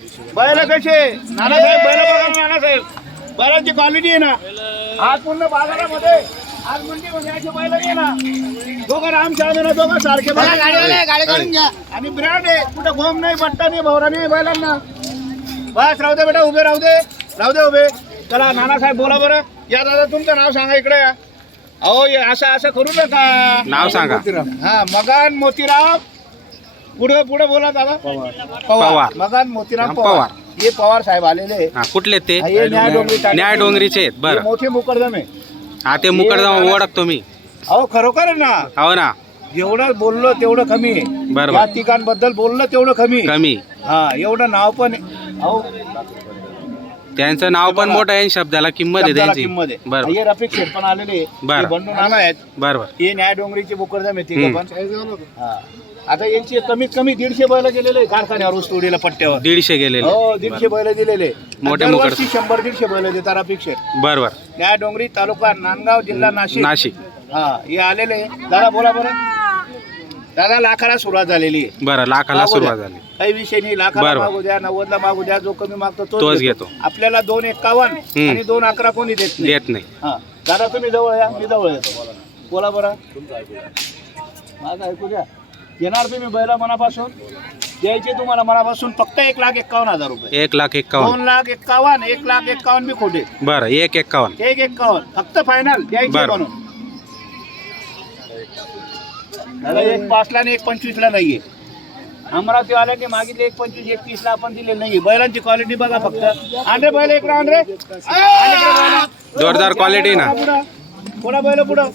बैल कसे नानासाहेब बैल बघा नानासाहेब, बैलांची क्वालिटी आहे ना. आज पूर्ण बाजारामध्ये आज मंडीमध्ये असे बैल आहे ना, दोघं रामचांद ना, दोघं सारखे गाडी काढून घ्या. आणि ब्रँड आहे, कुठं घोम नाही, बट्टा नाही, भवरा नाही बैलांना. बस राहू दे बेटा, उभे राहू दे, राहू दे उभे. चला नानासाहेब बोला बरं. या दादा तुमचं नाव सांगा इकडे या. अहो असं असं करू नका, नाव सांगा. हा मगान मोतीराम, पुढे पुढे बोला दादा. पवार. मगान मोतीराम पवार. पवार. हे पवार साहेब आलेले. हा, कुठले ते? हे न्याय डोंगरीचे आहेत. बरं, मोठे मुकरदम आहे. हा ते मुकरदम ओळखतो मी. अहो खरोखर आहे ना, हो ना. जेवढं बोललो तेवढं कमी आहे. बरोबर. या ठिकाणबद्दल बोललं तेवढं कमी. कमी. हा एवढं नाव पण आहे. अहो त्यांचं नाव पण मोठं आहे, शब्दाला किंमत आहे त्यांची. किंमत आहे. बरं हे रफिक शेठ पण आलेले. बरं. हे बंडू नाना आहेत. बरोबर. हे न्याय डोंगरीचे मुकरदम आहे तिघं पण. हा. आता यांची कमीत कमी 150 बैल गेलेले कारखान्यावर ऊस तोडीला पट्ट्यावर. 150 गेलेले. हो 150 बैल दिलेले. मोठे दरवर्षी 100-150 बैल देतात रफिक शेठ. बरोबर. न्याय डोंगरी तालुका नांदगाव जिल्हा नाशिक. नाशिक. हा हे आलेले. दादा बोला बरं. दादा लाखाला सुरुवात झालेली आहे. बरं, लाखाला सुरुवात झाली. काही विषय नाही. लाखाला बरं. मागू द्या, 90ला मागू द्या, जो कमी मागतो तोच घेतो. आपल्याला 251 आणि 211 कोणी देत नाही. देत नाही. हा दादा तुम्ही जवळ या, मी जवळ येतो. बोला बरं. माझं ऐकू द्या. येणार तुम्ही बैला मनापासून द्यायचे तुम्हाला मनापासून फक्त 1,51,000 रुपये. 1,51,000. 2,51,000 1,51,000 मी खोटे. बरं, 1,51,000. 1,51,000 फक्त फायनल द्यायचे बरं. म्हणून. दादा 1,05,000 आणि 1,25,000 नाहीये. अमरावती वाल्याने मागितले 1,25,000 1,30,000 आपण दिले नाही. बैलांची क्वालिटी बघा फक्त. आंध्रे बैल इकडे आंध्रे. जोरदार क्वालिटी ना. पुढं बैल पुढं.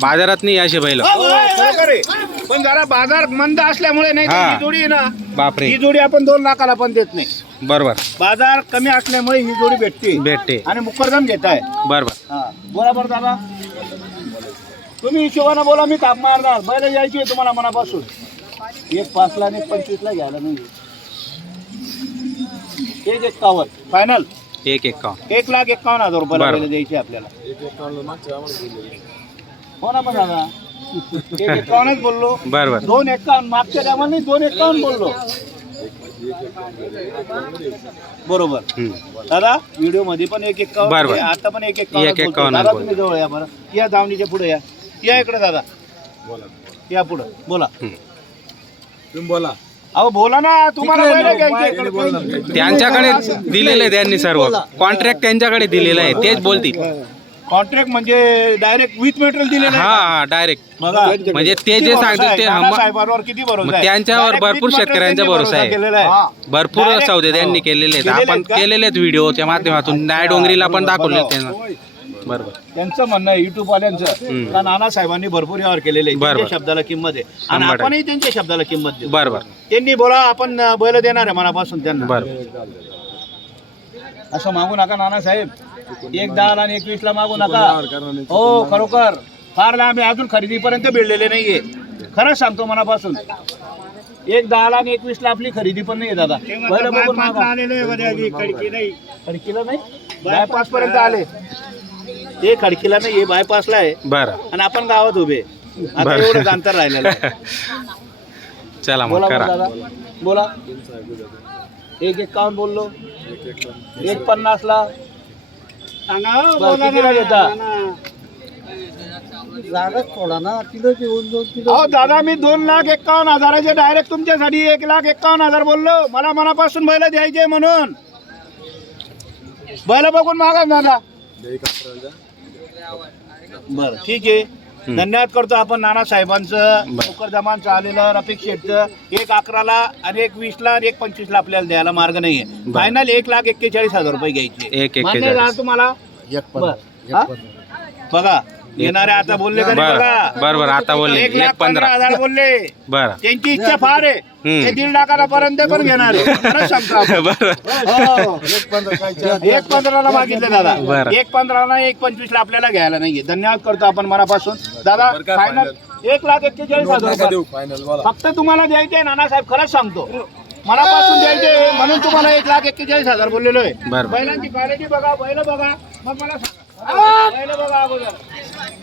बाजारात नाही असे बैल. बरोबर आहे. पण जरा बाजार मंद असल्यामुळे नाही तर हा. ही जोडी आहे ना, बापरे. ही जोडी आपण 2 लाखाला पण देत नाही. बरोबर. बाजार कमी असल्यामुळे ही जोडी भेटते. आणि मुकरदम घेत आहे. बरोबर. हा बोला बरं दादा. तुम्ही हिशोबानं बोला, मी ताप मारणार. बैल यायची आहे तुम्हाला मनापासून. 1,05,000 आणि 1,25,000 घ्यायला नाही. 1,51,000 फायनल. 1,51,000. 1,51,000 रुपयाला बरं. बैल द्यायचे आपल्याला. हो ना पण दादा. 1,51,000च बोललो. बरोबर. 2,51,000 मागच्या टायमाला नाही, 2,51,000 बोललो. बरोबर दादा. व्हिडिओ मध्ये पण 1,51,000 बरोबर. आता पण 1,51,000 1,51,000 दादा. तुम्ही जवळ या बरं. या दावणीच्या पुढे या. या इकडे दादा. या पुढे बोला. तुम्ही बोला. अहो बोला ना. तुम्हाला बैल घ्यायचे. त्यांच्याकडे दिलेले त्यांनी सर्व कॉन्ट्रॅक्ट त्यांच्याकडे दिलेलं आहे, तेच बोलतील. कॉन्ट्रॅक्ट म्हणजे डायरेक्ट विथ मटेरियल दिलेलं आहे. हा डायरेक्ट. बघा म्हणजे ते जे सांगतात ते साहेबांवर किती भरोसा मग आहे. त्यांच्यावर Direct भरपूर with material शेतकऱ्यांचा त्यांनी भरोसा केलेला आहे. भरपूर Direct- सौदे त्यांनी केलेले आहेत. आपण का? केलेले आहेत व्हिडिओच्या माध्यमातून. न्याय डोंगरीला पण दाखवले त्यांना. बरोबर. त्यांचं म्हणणं आहे युट्यूब वाल्यांचं का नाना साहेबांनी भरपूर यावर केलेले आहे. बरोबर. त्यांच्या शब्दाला किंमत आहे आणि 100%. आपणही त्यांच्या शब्दाला किंमत देऊ. बरोबर. त्यांनी बोला आपण बैल देणार आहे मनापासून त्यांना. बरोबर. असं मागू नका नाना साहेब. 1,10,000 आणि 21,000 मागू नका. हो खरोखर फार लांब आहे. अजून खरेदीपर्यंत भिडलेले नाहीये. खरंच सांगतो मनापासून. 1,10,000 आणि 21,000 आपली खरेदी पण नाही दादा. बैल बघून मागा. खडकीला नाही, बायपास पर्यंत आले. ते खडकीला नाही, हे बायपासला आहे. बरं. आणि आपण गावात उभे. आता बरं. एवढं अंतर राहिलेलं आहे. चला बोला मग बोला करा. दादा बोला. 1,51,000 बोललो. 1,50,000 कितीला घेता? अहो दादा मी 2,51,000 डायरेक्ट तुमच्यासाठी 1,51,000 बोललो. मला मनापासून बैल द्यायचे म्हणून. बैल बघून मागा दादा. बरं ठीक आहे. धन्यवाद करतो आपण नाना साहेबांचं, मुकरदमांचं आलेलं, रफिक शेठचं. 1,11,000 आणि 1,20,000 आणि 1,25,000 आपल्याला द्यायला मार्ग नाहीये. फायनल 1,41,000 रुपये घ्यायचे. 1,41,000. मान्य तुम्हाला. बरं. हा? बघा येणारे आता बोलले का नाही बघा. बरोबर. आता बोलले 1,15,000 बोलले. बरं. त्यांची इच्छा फार आहे. ते 1,50,000 लाखापर्यंत पण घेणार आहे. खरंच सांगतो आपण. हो. 1,15,000 मागितले दादा. बरं. 1,15,000 1,25,000 आपल्याला घ्यायला नाहीये. धन्यवाद करतो आपण मनापासून दादा. फायनल 1,41,000 रुपये फक्त तुम्हाला द्यायचे नानासाहेब. खरंच सांगतो मनापासून द्यायचे म्हणून तुम्हाला 1,41,000 बोललेलो आहे. बरं. बैलांची क्वालिटी बघा, बैल बघा, मग मला सांगा. बैल बघा अगोदर.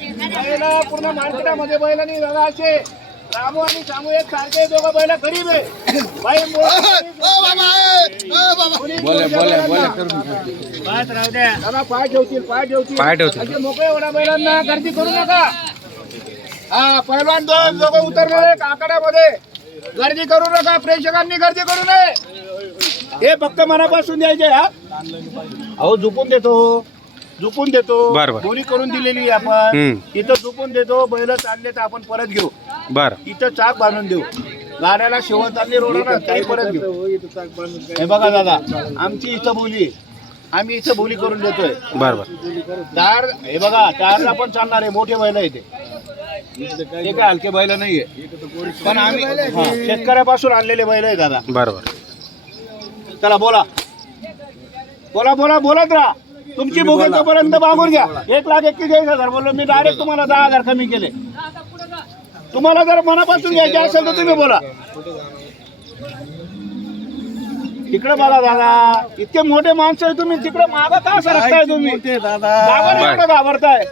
बैल पूर्ण मार्केटामध्ये बैल नाही दादा. असे रामू आणि सामू एक सारखे दोघं बैल गरीब आहे. बाई बस राहू द्या. दादा पाय ठेवतील पाय ठेवतील. असे मोकळे एवढ्या बैलांना गर्दी करू नका. हा पहिलवान दोघं उतरणार आहे आखाड्यामध्ये. गर्दी करू नका, प्रेक्षकांनी गर्दी करू नये. हे फक्त मनापासून द्यायचे. हा अहो झुपून देतो बरोबर. बोली करून दिलेली आहे आपण. इथं झुपून देतो. बैल चालले तर आपण परत घेऊ. बरं इथं चाक बांधून देऊ. गाड्याला शेवंतांनी रोडा काही परत घेऊ. हे बघा दादा, आमची इथं बोली आहे. आम्ही इथं बोली करून देतोय. बरोबर. टायर हे बघा, टायरला पण चालणार आहे. मोठे बैल आहे ते काय हलके बैल नाहीये. पण आम्ही शेतकऱ्यापासून आणलेले बैल आहे दादा. बरोबर. चला बोला बोलत राहा. तुमची मुगे तोपर्यंत मागून घ्या. 1,41,000 बोललो मी. डायरेक्ट तुम्हाला 10,000 कमी केले. तुम्हाला जर मनापासून घ्यायचे असेल तर तुम्ही बोला. तिकडे बघा दादा, इतके मोठे माणसं आहे तुम्ही. तिकडे मागा का सरकताय तुम्ही? घाबरताय.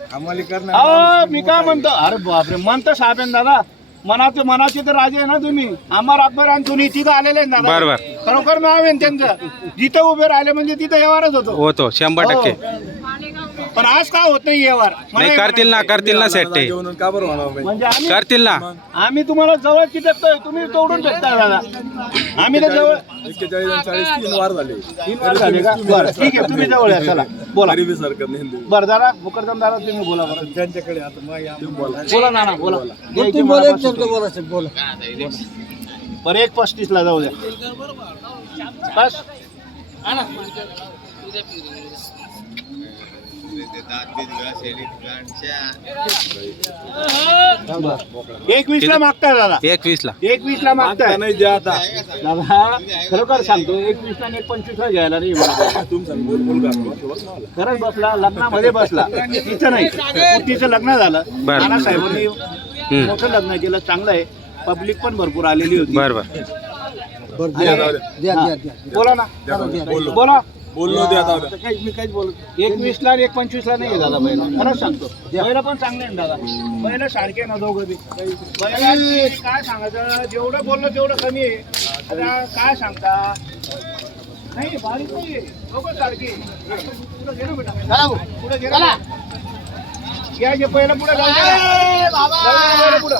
मी काय म्हणतो, अरे बापरे, मन तर साहेब आहे दादा. मनाचे तर राजे आहे ना तुम्ही. अमर अकबर आणि तुम्ही तिथं आलेले आहेत दादा. बरोबर. खरोखर नाव आहे त्यांचं. जिथं उभे राहिले म्हणजे तिथं व्यवहारच होतो 100%. पण आज का होत नाही व्यवहार? नाही करतील ना सेट ते म्हणजे करतील ना. आम्ही तुम्हाला जवळ चिटकतोय, तुम्ही तोडून फेकताय दादा. आम्ही तर जवळ 41-43 वार झाले. 3 वार झाले का? बरं ठीक आहे, तुम्ही जवळ या. चला बोला. बरं दादा, मुकरदम दादा तुम्ही बोला बरं. त्यांच्याकडे आता बोला नाना बोला. बरं 1,35 ला जाऊ द्या. बस 21 ला मागताय दादा. 21 ला 21 ला मागताय नाही द्या आता. दादा. खरोखर सांगतो 21 ला आणि 1,25 ला घ्यायला नाही मला. खरंच बसला, लग्नामध्ये बसला. तिचं नाही, तिचं लग्न झालं. बरं. नाना साहेबांनी मोठं लग्न केलं. चांगलं आहे. पब्लिक पण भरपूर आलेली होती. बरोबर. बोला ना बोला. बोललो द्या आता. मी काहीच बोलत 21 ला आणि 1,25 ला नाही दादा बैल. खरंच सांगतो बैल पण चांगले आहे दादा. बैल सारखे ना दोघं बी. बैलांनी काय सांगायचं, जेवढं बोललो तेवढं कमी आहे. आता काय सांगता, नाही बारीक नाही दोघं सारखे. पुढे घे ना बेटा, पुढे घे ना. या जे पहिलं पुढे जाऊ दे. पुढं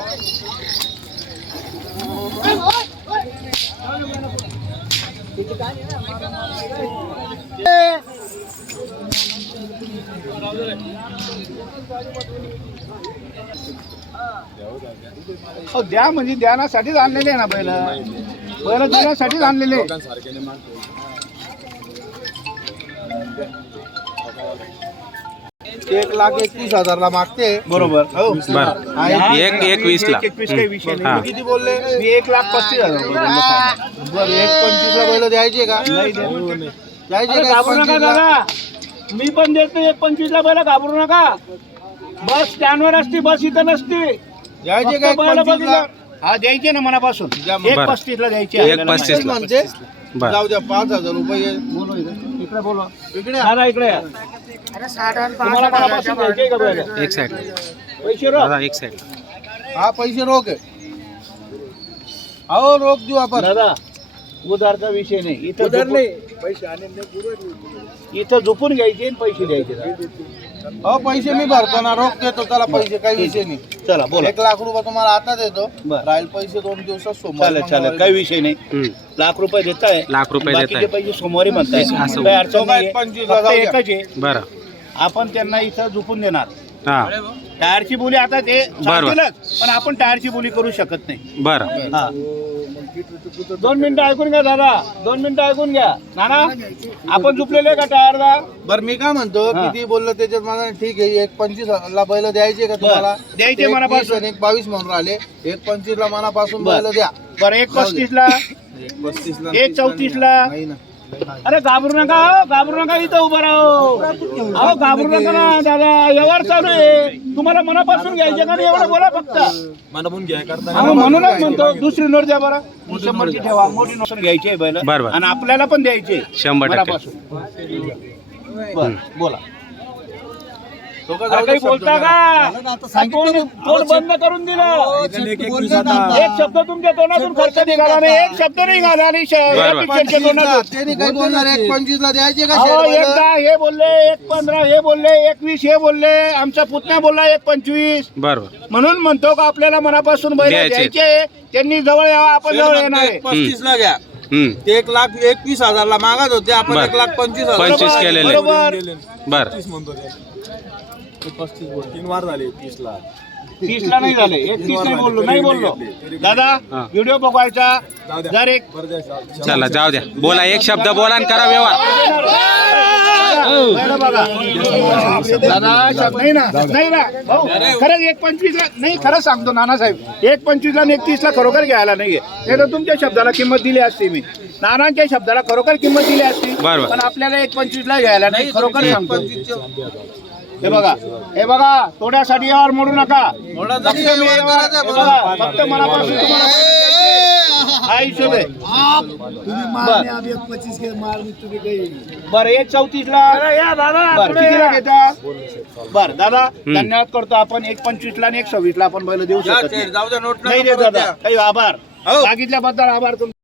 द्या म्हणजे द्यानासाठीच आणलेले आहे ना बैल. बैल देण्यासाठीच आणलेले. 1,21,000 ला मागते. बरोबर. हो बरं. 1,21 ला. 21 काही विषय हा. नाही. किती बोलले? मी 1,35,000 बरं 1,25 ला बैल द्यायचे का? द्यायचे का घाबरू नका 1,25 ला? दादा. मी पण देतो 1,25 ला बैल. घाबरू नका. बस स्टँडवर असते, बस इथं नसते. द्यायचे का फक्त बैल 1,25 ला? हा द्यायचे ना मनापासून. बरं. 1,35 ला द्यायचे. 1,35 ला. म्हणते बरं. जाऊ द्या 5,000 रुपये. बोलो इकडे. इकडे बोलो. इकडे दादा इकडे या. तुम्हाला मनापासून द्यायचे का बैल? एक साइड पैसे रो. दादा एक साइड. हा पैसे रोख आहे. अहो रोख देऊ आपण. दादा उधारचा विषय नाही. इथं इथं झोपून घ्यायचे आणि पैसे द्यायचे. अहो पैसे मी भरतो ना, रोख देतो त्याला पैसे, काही विषय नाही. चला बोला. 1,00,000 रुपये तुम्हाला आता देतो. बरं. राहील पैसे 2 दिवसात सोमवारी चालेल काही विषय नाही. लाख रुपये देताय. लाख रुपये बाकीचे देताय. पैसे सोमवारी म्हणताय. असं. काही अडचण नाही. 1,25 ला फक्त जाऊ द्या. एकच आहे, बरं. आपण त्यांना इथं झोपून देणार. हा टायरची बोली आता ते चालतीलच, पण आपण टायरची बोली करू शकत नाही. बरं. हा 2 मिनिटं ऐकून घ्या दादा. 2 मिनिटं ऐकून घ्या. नाना आपण झोपलेले का टायरला? बरं मी काय म्हणतो, हा. किती बोललो त्याच्यात मला ठीक आहे. 1,25 ला बैल द्यायचे का तुम्हाला? द्यायचे मनापासून. 1,22 म्हणून राहिले. 1,25 ला मनापासून बरं. बैल द्या. बरं 1,35 ला. 1,35 ला 1,34 ला. नाही ना. अरे घाबरू नका हो, घाबरू नका. इथं उभं राहो. अहो घाबरू नका ना दादा. व्यवहार चालू आहे. तुम्हाला मनापासून घ्यायचे का? एवढं बोला फक्त. म्हणून घ्या करता. आम्ही म्हणूनच म्हणतो दुसरी नोट द्या बरं. 100ची ठेवा. मोठी नोट घ्यायची आहे बैल. बरोबर. आणि आपल्याला पण द्यायचे 100%. मनापासून. बरं बोला. अरे काही बोलता का तोंड बंद करून दिलं एक शब्द तुमच्या तोंडातून खर्च निघाला नाही एक शब्द नाही निघाला आणि बरोबर. पिक्चरच्या तोंडातून त्यांनी काय बोलणार 1.25 ला द्यायचे का अहो, शेड बैल? एकदा हे बोलले 1.15 हे बोलले 21 हे बोलले आमचा पुतण्या बोलला 1.25 बरोबर म्हणून म्हणतो का आपल्याला मनापासून बैल द्यायचे. द्यायचे त्यांनी जवळ यावं आपण जवळ येणार आहे. 35 ला घ्या हम्म ते 1,21,000 ला मागत होते आपण बर. 1,25,000 25 केलेले. बरोबर बर 30 म्हणतो ते. ते 35 बोल. 3 वार झाले 30 ला 30 ला नाही झाले 31 नाही बोललो नाही बोललो दादा हा. व्हिडिओ बघवायचा जाऊ द्या. जर एक बरं द्या. चला जाऊ द्या बोला एक शब्द बोला आणि करा व्यवहार पहिलं बघा दादा शब्द नाही ना नाही ना भाऊ खरंच 1.25 ला नाही खरंच सांगतो नानासाहेब 1.25 ला आणि 31 ला खरोखर घ्यायला नाहीये नाही तर तुमच्या शब्दाला किंमत दिली असती मी नानांच्या शब्दाला खरोखर किंमत दिली असती बरोबर. पण आपल्याला 1.25 ला घ्यायला नाही खरोखर सांगतो हे बघा तोड्यासाठी यावर मोडू नका फक्त मनापासून तुम्हाला हा हिशोब आहे बरं 1.34 ला बरं कितीला घेता बरं दादा धन्यवाद करतो आपण 1.25 ला आणि 1.26 ला आपण बैल देऊ शकत नाही. जाऊ द्या नोट नाही देत दादा काही आभार मागितल्याबद्दल आभार तुमचे